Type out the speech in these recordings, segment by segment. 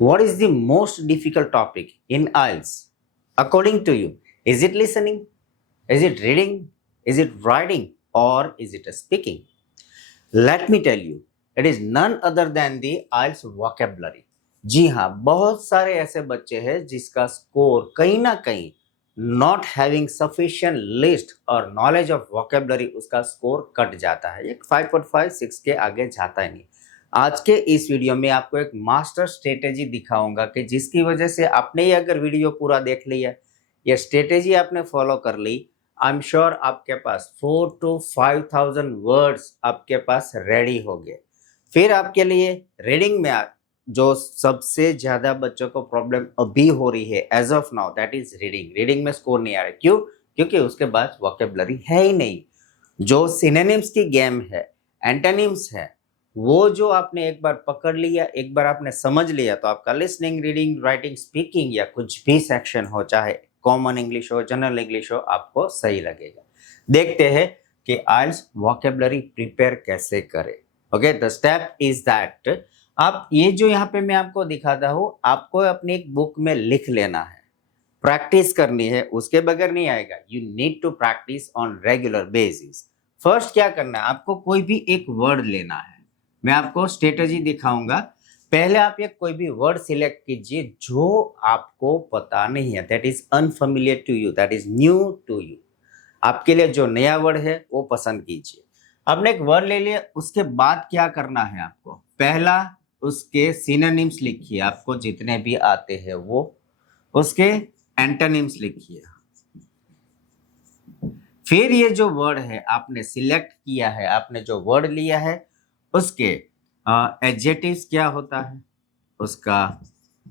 What is the most difficult topic in IELTS? According to you, is it listening? Is it reading? Is it writing? Or is it speaking? Let me tell you, it is none other than the IELTS vocabulary. जी हाँ, बहुत सारे ऐसे बच्चे हैं जिसका score कहीं ना कहीं नॉट हैविंग सफिशिएंट लिस्ट और नॉलेज ऑफ वोकेबलरी उसका स्कोर कट जाता है, एक 5.5 6 के आगे जाता ही नहीं। आज के इस वीडियो में आपको एक मास्टर स्ट्रेटेजी दिखाऊंगा कि जिसकी वजह से आपने ये अगर वीडियो पूरा देख लिया, ये स्ट्रेटेजी आपने फॉलो कर ली, आई एम श्योर आपके पास 4 to 5,000 वर्ड्स आपके पास रेडी हो गए। फिर आपके लिए रीडिंग में जो सबसे ज्यादा बच्चों को प्रॉब्लम अभी हो रही है as of now, that is reading में स्कोर नहीं आ रहा। क्यों? क्योंकि उसके पास वोकेबलरी है ही नहीं। जो सिनोनिम्स की गेम है, एंटोनिम्स है, वो जो आपने एक बार पकड़ लिया, एक बार आपने समझ लिया, तो आपका लिसनिंग, रीडिंग, राइटिंग, स्पीकिंग या कुछ भी सेक्शन हो, चाहे कॉमन इंग्लिश हो, जनरल इंग्लिश हो, आपको सही लगेगा। देखते हैं कि आइल्स वोकेबलरी प्रिपेयर कैसे करें। Okay, the step is that आप ये जो यहाँ पे मैं आपको दिखाता हूँ, आपको अपनी एक बुक में लिख लेना है, प्रैक्टिस करनी है, उसके बगैर नहीं आएगा। You need to practice on regular basis. First क्या करना है, आपको कोई भी एक वर्ड लेना है। मैं आपको स्ट्रेटेजी दिखाऊंगा। पहले आप ये कोई भी वर्ड सिलेक्ट कीजिए जो आपको पता नहीं है, that is unfamiliar to you, that is new to you. आपके लिए जो नया वर्ड है वो पसंद कीजिए। आपने एक वर्ड ले लिया, उसके बाद क्या करना है आपको, पहला उसके सिनोनिम्स लिखिए, आपको जितने भी आते हैं वो, उसके एंटोनिम्स लिखिए। फिर ये जो वर्ड है आपने सिलेक्ट किया है, आपने जो वर्ड लिया है, उसके एडजेक्टिव्स क्या होता है, उसका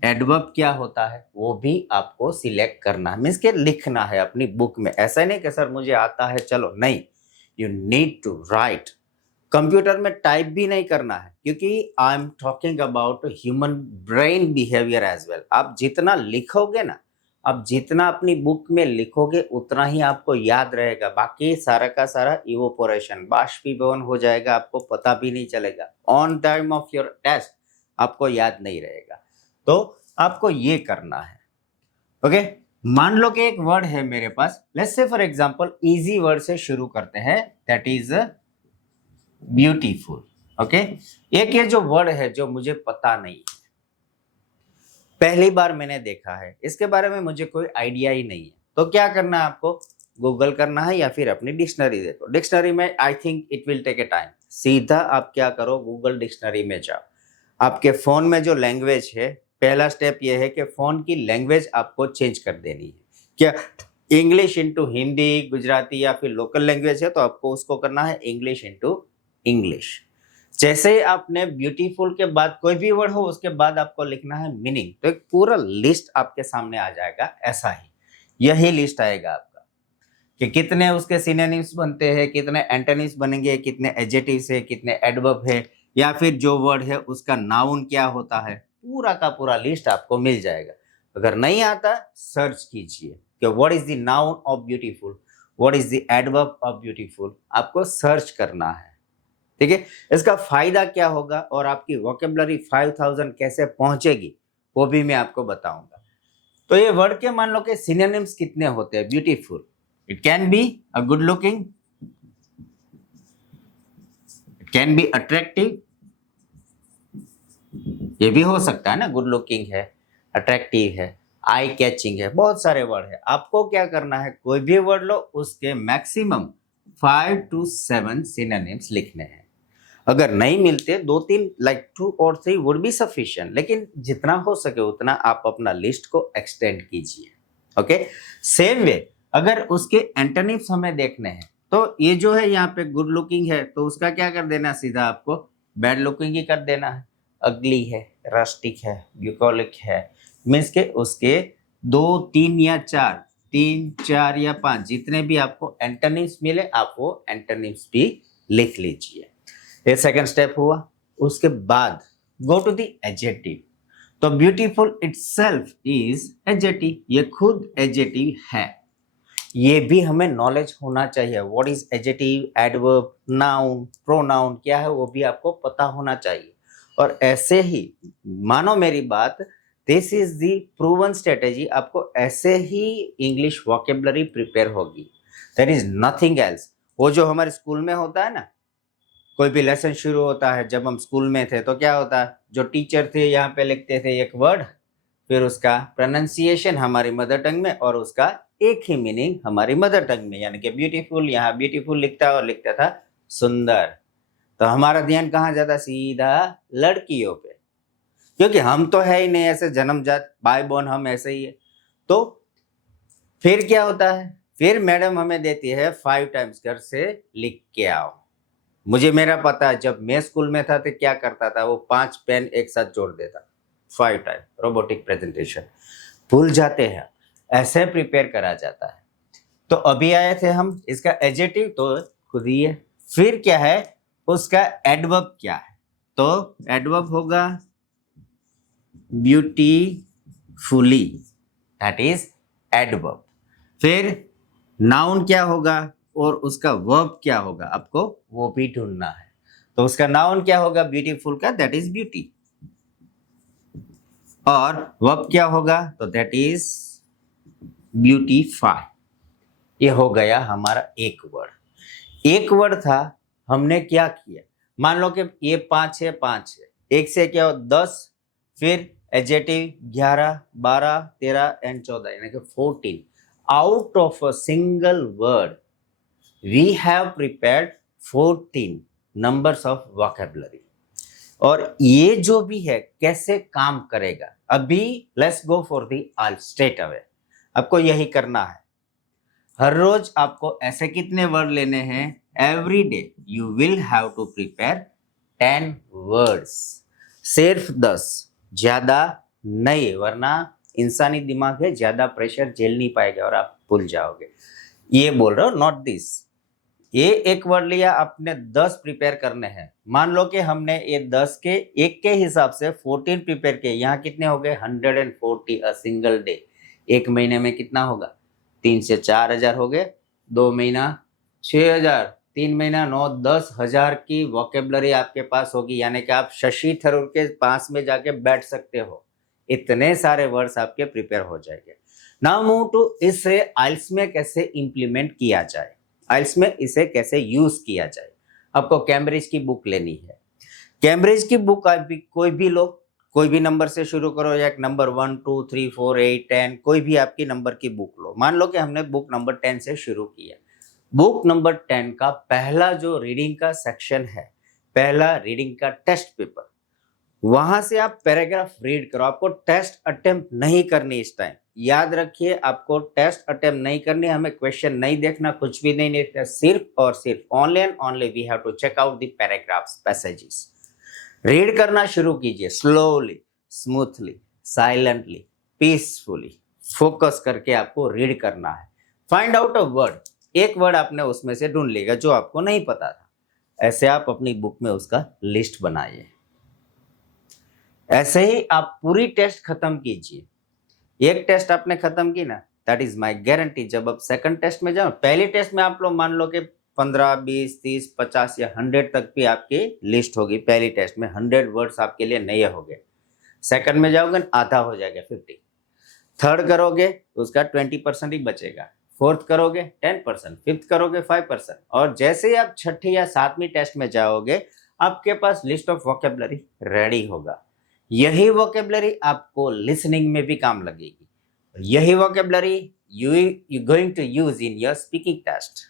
एडवर्ब क्या होता है, वो भी आपको सिलेक्ट करना है, मीन्स के लिखना है अपनी बुक में। ऐसा नहीं कि सर मुझे आता है चलो, नहीं, you need to write. Computer में टाइप भी नहीं करना है, क्योंकि I am talking about human brain behaviour as well. आप जितना लिखोगे ना, आप जितना अपनी बुक में लिखोगे उतना ही आपको याद रहेगा। बाकी सारा का सारा इवोपोरेशन, बाष्पीभवन हो जाएगा, आपको पता भी नहीं चलेगा। On time of your test आपको याद नहीं रहेगा। तो आपको ये करना है। ओके, मान लो कि एक वर्ड है मेरे पास, let's say for example easy word से शुरू करते हैं, दैट इज ब्यूटीफुल। ओके, एक ये जो वर्ड है जो मुझे पता नहीं है, पहली बार मैंने देखा है, इसके बारे में मुझे कोई आइडिया ही नहीं है, तो क्या करना है आपको, गूगल करना है या फिर अपनी डिक्शनरी देखो। डिक्शनरी में I think it will take a time. सीधा आप क्या करो, गूगल डिक्शनरी में जाओ। आपके फोन में जो लैंग्वेज है, पहला स्टेप ये है कि फोन की लैंग्वेज आपको चेंज कर देनी है। क्या इंग्लिश इंटू हिंदी, गुजराती या फिर लोकल लैंग्वेज है तो आपको उसको करना है इंग्लिश इंटू इंग्लिश। जैसे आपने ब्यूटीफुल के बाद कोई भी वर्ड हो, उसके बाद आपको लिखना है मीनिंग, तो एक पूरा लिस्ट आपके सामने आ जाएगा। ऐसा ही यही लिस्ट आएगा आपका कि कितने उसके सिनोनिम्स बनते हैं, कितने एंटोनिम्स बनेंगे, कितने एडजेक्टिव्स है, कितने एडवर्ब है, या फिर जो वर्ड है उसका नाउन क्या होता है, पूरा का पूरा लिस्ट आपको मिल जाएगा। अगर नहीं आता, सर्च कीजिए कि what is the noun of beautiful, what is the adverb of beautiful, आपको सर्च करना है। ठीक है, इसका फायदा क्या होगा और आपकी वोकेबलरी 5,000 कैसे पहुंचेगी वो भी मैं आपको बताऊंगा। तो ये वर्ड के मान लो कि सिनोनिम्स कितने होते हैं। Beautiful, it can be a good looking, it can be attractive, ये भी हो सकता है ना, गुड लुकिंग है, अट्रैक्टिव है, आई कैचिंग है, बहुत सारे वर्ड है। आपको क्या करना है, कोई भी वर्ड लो, उसके मैक्सिमम 5 to 7 सिनोनिम्स लिखने हैं। अगर नहीं मिलते, 2-3 like 2 or 3 would be sufficient, लेकिन जितना हो सके उतना आप अपना लिस्ट को एक्सटेंड कीजिए। ओके, सेम वे अगर उसके एंटोनिम्स हमें देखने हैं, तो ये जो है यहाँ पे गुड लुकिंग है, तो उसका क्या कर देना, सीधा आपको बैड लुकिंग ही कर देना है। अगली है, रस्टिक है, ब्यूकोलिक है, मीन्स के उसके 2, 3 या 4, 3, 4 या 5 जितने भी आपको एंटोनिम्स मिले, आप वो एंटोनिम्स भी लिख लीजिए। ये सेकंड स्टेप हुआ। उसके बाद गो टू द एडजेक्टिव। तो ब्यूटीफुल इटसेल्फ इज एडजेक्टिव, ये खुद एडजेक्टिव है। ये भी हमें नॉलेज होना चाहिए, what is adjective, adverb, noun, pronoun क्या है वो भी आपको पता होना चाहिए। और ऐसे ही मानो मेरी बात, this is the proven strategy. आपको ऐसे ही इंग्लिश वोकेबलरी प्रिपेयर होगी, देयर इज नथिंग एल्स। वो जो हमारे स्कूल में होता है ना, कोई भी लेसन शुरू होता है, जब हम स्कूल में थे तो क्या होता है, जो टीचर थे यहाँ पे लिखते थे एक वर्ड, फिर उसका प्रोनाउंसिएशन हमारी मदर टंग में और उसका एक ही मीनिंग हमारी मदर टंग में, यानी कि ब्यूटीफुल, यहाँ ब्यूटीफुल लिखता और लिखता था सुंदर। तो हमारा ध्यान कहाँ जाता, सीधा लड़कियों पे, क्योंकि हम तो है ही नहीं ऐसे जन्मजात, बाय बॉर्न हम ऐसे ही है। तो फिर क्या होता है, फिर मैडम हमें देती है 5 टाइम्स घर से लिख के आओ। मुझे मेरा पता है, जब मैं स्कूल में था तो क्या करता था, वो 5 पेन एक साथ जोड़ देता, 5 टाइम रोबोटिक प्रेजेंटेशन। भूल जाते हैं, ऐसे प्रिपेयर करा जाता है। तो अभी आए थे हम, इसका एडजेक्टिव तो खुद ही है, फिर क्या है उसका एडवर्ब क्या है, तो एडवर्ब होगा ब्यूटीफुली, दैट इज एडवर्ब। फिर नाउन क्या होगा और उसका वर्ब क्या होगा, आपको वो भी ढूंढना है। तो उसका नाउन क्या होगा ब्यूटीफुल का, दैट इज ब्यूटी, और वर्ब क्या होगा, तो दैट इज ब्यूटीफाई। ये हो गया हमारा एक वर्ड। एक वर्ड था, हमने क्या किया, मान लो कि ये 5 है, 5 है, एक से क्या हो 10, फिर एडजेक्टिव 11, 12, 13 एंड 14, यानी कि 14। Out of a single word we have prepared 14 numbers of vocabulary। और ये जो भी है कैसे काम करेगा, अभी let's go for the all straight away. आपको यही करना है, हर रोज आपको ऐसे कितने वर्ड लेने हैं, every day you will have to prepare 10 words, सिर्फ 10, ज्यादा नहीं, वरना इंसानी दिमाग है, ज्यादा प्रेशर झेल नहीं पाएगा और आप भूल जाओगे। ये बोल रहा हूं, नॉट दिस। ये एक वर्ड लिया, आपने 10 प्रिपेयर करने हैं। मान लो कि हमने ये 10 के एक के हिसाब से 14 प्रिपेयर किए, यहाँ कितने हो गए 140 अ सिंगल डे। एक महीने में कितना होगा, 3 से 4 हजार हो गए, 2 महीना 6 हजार, 3 महीना 9, 10 हजार की वोकेबलरी आपके पास होगी, यानी कि आप शशि थरूर के पास में जाके बैठ सकते हो, इतने सारे वर्ड्स आपके प्रिपेयर हो जाएंगे। नाउ मूव टू, इसे आइल्स में कैसे इंप्लीमेंट किया जाए, आइल्स में इसे कैसे यूज किया जाए। आपको कैम्ब्रिज की बुक लेनी है, कैम्ब्रिज की बुक आप भी कोई भी लो, कोई भी नंबर से शुरू करो, या एक नंबर 1 2 3 4 8 10, कोई भी आपकी नंबर की बुक लो। मान लो कि हमने बुक नंबर 10 से शुरू किया। बुक नंबर 10 का पहला जो रीडिंग का सेक्शन है, पहला रीडिंग का टेस्ट पेपर, वहां से आप पैराग्राफ रीड करो। आपको टेस्ट अटेम्प्ट नहीं करनी इस टाइम, याद रखिए, आपको टेस्ट अटेम्प्ट नहीं करनी, हमें क्वेश्चन नहीं देखना, कुछ भी नहीं देखना, सिर्फ और सिर्फ only and only we have to check out the paragraphs, passages. Read करना शुरू कीजिए, slowly, smoothly, silently, peacefully, focus करके आपको रीड करना है। फाइंड आउट अ वर्ड, एक वर्ड आपने उसमें से ढूंढ लेगा जो आपको नहीं पता था, ऐसे आप अपनी बुक में उसका लिस्ट बनाइए। ऐसे ही आप पूरी टेस्ट खत्म कीजिए। एक टेस्ट आपने खत्म की ना, दैट इज माय गारंटी, जब आप सेकंड टेस्ट में जाओ, पहले टेस्ट में आप लोग मान लो कि 15, 20, 30, 50 या 100 तक भी आपकी लिस्ट होगी। पहली टेस्ट में 100 वर्ड्स आपके लिए नए हो गए, सेकंड में जाओगे आधा हो जाएगा 50, थर्ड करोगे तो उसका 20% ही बचेगा, फोर्थ करोगे 10%, फिफ्थ करोगे 5%, और जैसे ही आप छठी या 7वीं टेस्ट में जाओगे आपके पास लिस्ट ऑफ वोकेबलरी रेडी होगा। यही वोकेबलरी आपको लिसनिंग में भी काम लगेगी, यही vocabulary you going to use in your speaking test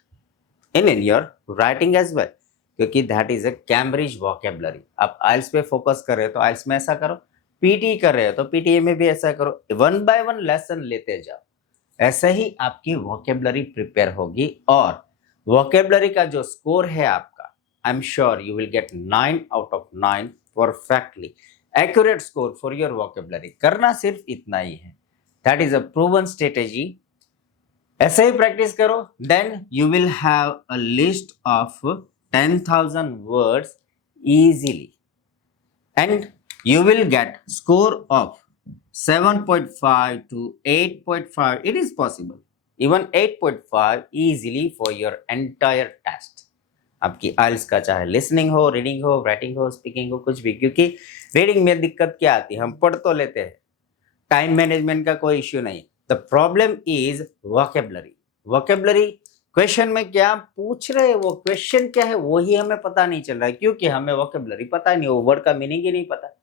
and in your writing as well, क्योंकि that is a Cambridge vocabulary। आप आइल्स पे फोकस कर रहे हो तो आइल्स में ऐसा करो, पीटी कर रहे हो तो पीटीए में भी ऐसा करो, 1 by 1 लेसन लेते जाओ, ऐसे ही आपकी वोकेबलरी प्रिपेयर होगी। और वोकेबलरी का जो स्कोर है आपका, I am sure you will get 9 out of 9 perfectly accurate score for your vocabulary. करना सिर्फ इतना ही है, that is a proven strategy. ऐसे ही प्रैक्टिस करो, then you will have a list of 10,000 words easily and you will get score of 7.5 to 8.5. It is possible even 8.5 easily for your entire test। आपकी आइल्स का चाहे listening हो, reading हो, writing हो, speaking हो, कुछ भी, क्योंकि रीडिंग में दिक्कत क्या आती है, हम पढ़ तो लेते हैं टाइम मैनेजमेंट का कोई इश्यू नहीं। The problem is vocabulary. Vocabulary question में क्या पूछ रहे हैं, वो क्वेश्चन क्या है वही हमें पता नहीं चल रहा है, क्योंकि हमें वोकेबलरी पता नहीं, वो वर्ड का मीनिंग ही नहीं पता।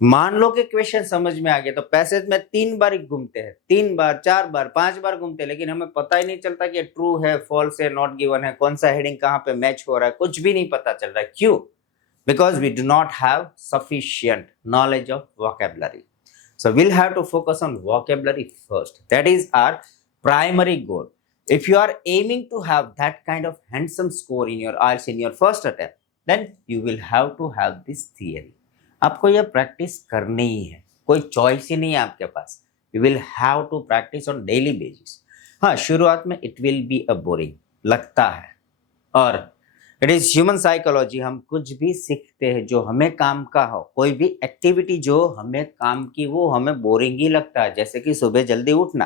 मान लो कि क्वेश्चन समझ में आ गया तो पैसेज में 3 बार ही घूमते हैं, 3 बार 4 बार 5 बार घूमते हैं, लेकिन हमें पता ही नहीं चलता कि ट्रू है, फॉल्स है, नॉट गिवन है, कौन सा हेडिंग कहाँ पे मैच हो रहा है, कुछ भी नहीं पता चल रहा है। क्यों? Because we do not have sufficient knowledge of vocabulary. So we'll have to focus on vocabulary first. That is our primary goal. If you are aiming to have that kind of handsome score in your IELTS in your first attempt, then you will have to have this theory. आपको यह practice करनी ही है, कोई choice ही नहीं है आपके पास। You will have to practice on daily basis. हाँ, शुरुआत में it will be a boring लगता है, और इट इज ह्यूमन साइकोलॉजी। हम कुछ भी सीखते हैं जो हमें काम का हो, कोई भी एक्टिविटी जो हमें काम की, वो हमें बोरिंग ही लगता है। जैसे कि सुबह जल्दी उठना,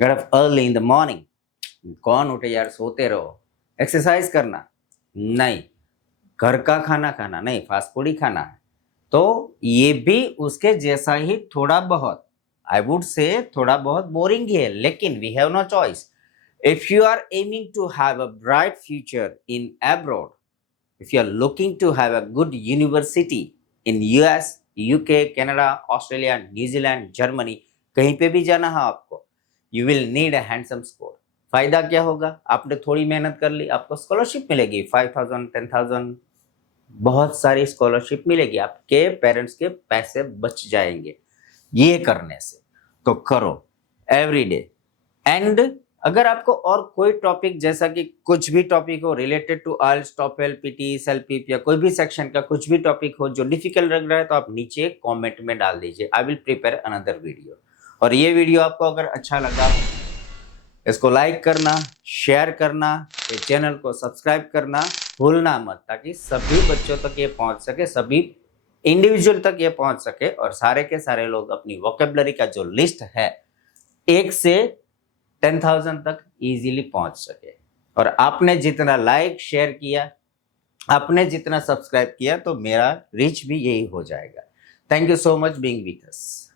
get up early in the morning, कौन उठे यार, सोते रहो। एक्सरसाइज करना, नहीं। घर का खाना खाना, नहीं, फास्ट फूड ही खाना है। तो ये भी उसके जैसा ही थोड़ा बहुत, आई वुड से थोड़ा बहुत बोरिंग ही है, लेकिन we have no choice. If you are aiming to have a bright future in abroad, if you are looking to have a good university in US, UK, Canada, Australia, New Zealand, Germany, कहीं पे भी जाना है आपको, you will need a handsome score. फायदा क्या होगा? आपने थोड़ी मेहनत कर ली, आपको स्कॉलरशिप मिलेगी, 5,000, 10,000, बहुत सारी स्कॉलरशिप मिलेगी, आपके पेरेंट्स के पैसे बच जाएंगे ये करने से। तो करो एवरी डे। एंड अगर आपको और कोई टॉपिक, जैसा कि कुछ भी टॉपिक हो रिलेटेड टू आइल्स, टॉफल, पीटी, सेल्फीप या कोई भी सेक्शन का कुछ भी टॉपिक हो जो डिफिकल्ट लग रहा है, तो आप नीचे कमेंट में डाल दीजिए। I will prepare another video. और ये वीडियो आपको अगर अच्छा लगा, इसको लाइक करना, शेयर करना, ये चैनल को सब्सक्राइब करना भूलना मत, ताकि सभी बच्चों तक ये पहुंच सके, सभी इंडिविजुअल तक ये पहुंच सके, और सारे के सारे लोग अपनी वोकेबलरी का जो लिस्ट है 1 से 10,000 तक इजीली पहुंच सके। और आपने जितना लाइक शेयर किया, आपने जितना सब्सक्राइब किया, तो मेरा रीच भी यही हो जाएगा। Thank you so much being with us.